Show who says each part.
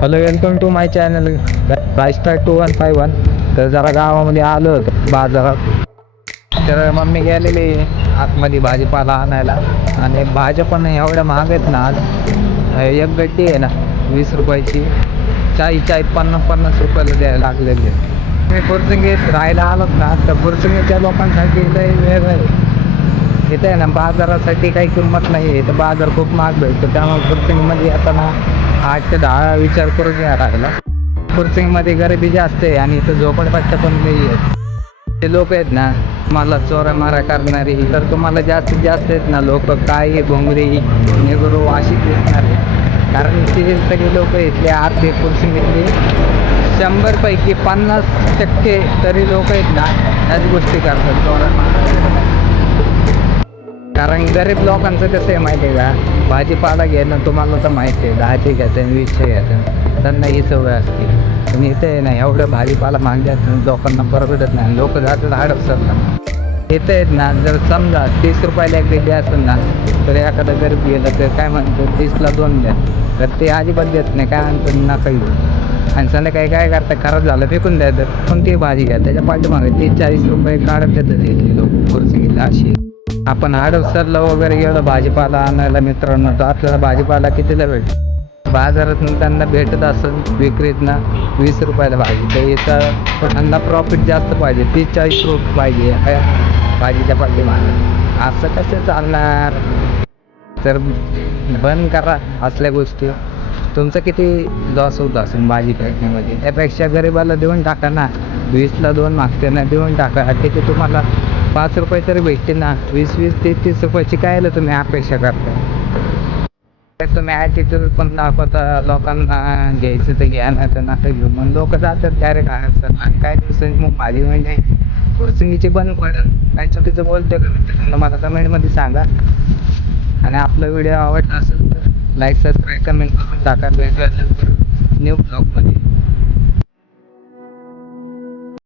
Speaker 1: Hello welcome to my channel star two one five one तर जरा गावामध्ये आलो बाजारात. तर मम्मी गेलेली आतमध्ये भाजीपाला आणायला. आणि भाज्या पण एवढ्या महाग आहेत ना आज. एक गड्डी आहे ना वीस रुपयाची. चाळीस चाळीस पन्नास पन्नास रुपयाला द्यायला लागलेली आहे. मी पुरचुंगीत राहायला आलोत ना तर पुरचुंगीच्या लोकांसाठी काही वेगळं आहे. इथे आहे ना बाजारासाठी काही किंमत नाही आहे. तर बाजार खूप महाग भेटतो त्यामुळे पुरचुंगीमध्ये येताना आठ ते दहा विचार करून या लागला. पुरचंगीमध्ये गरिबी जास्त आहे आणि इथं झोपडपट्ट्या पण नाही आहेत. ते लोक आहेत ना मला चोरा मारा करणारी. तर तुम्हाला जास्तीत जास्त आहेत ना लोक काळी भोंगरी? नेगरू अशी दिसणार आहे. कारण ते सगळे लोक इथले आर्थिक पुरचंगीतले शंभरपैकी पन्नास टक्के तरी लोक आहेत ना त्याच गोष्टी करतात चोरा मारा कारण गरीब लोकांचं कसं आहे माहिती आहे का? भाजीपाला घेणं तुम्हाला तर माहिती आहे. दहाचे घ्यायचं वीसचे घ्यायचं त्यांना ही सवय असते. पण इथे आहे ना एवढं भाजीपाला मागण्यात लोकांना परवडत नाही. लोक जातात अडकतात इथे आहेत ना जर समजा तीस रुपयाला एक दिली असेल ना तर एखादा गरीब गेलं तर काय म्हणतो तीसला दोन द्या. तर ते अजिबात देत नाही. काय म्हणतो ना काही आणि संध्याकाळी काय करता खराब झालं फेकून द्या. तर कोणती भाजी घ्या. त्याच्या पाठीमागे तीस चाळीस रुपये काढत देतात इथले लोक. खुर्ची अशी आपण हडपसरला वगैरे गेलो भाजीपाला आणायला मित्रांनो तर आपल्याला भाजीपाला कितीला भेट बाजारातून त्यांना भेटत असेल विक्रीतना वीस रुपयाला भाजी. तर याचा त्यांना प्रॉफिट जास्त पाहिजे तीस चाळीस रुपये पाहिजे भाजीच्या भाजीच्या मला असं कसं चालणार? तर बंद करा असल्या गोष्टी. तुमचं किती लॉस होत असेल भाजी पॅकिंगमध्ये त्यापेक्षा गरिबाला देऊन टाका ना. वीसला दोन मागते ना देऊन टाका. किती तुम्हाला पाच रुपये तरी भेटतील ना. वीस वीस तीस तीस रुपयाची कायला तुम्ही अपेक्षा करता? तर तुम्ही ॲटिट्यूड पण दाखवता लोकांना घ्यायचं तर घ्या ना तर नाका घेऊ. मग लोक जातात काय रे काय असतात आणि काय दिवसांची मग माझी म्हणजे कोचिंगीची बंद पडेल. काय चुकीचं बोलते का मित्रांनो? मला कमेंटमध्ये सांगा. आणि आपला व्हिडिओ आवडला असेल तर लाईक सबस्क्राईब कमेंट करून टाका. वेगवेगळ्या न्यू ब्लॉगमध्ये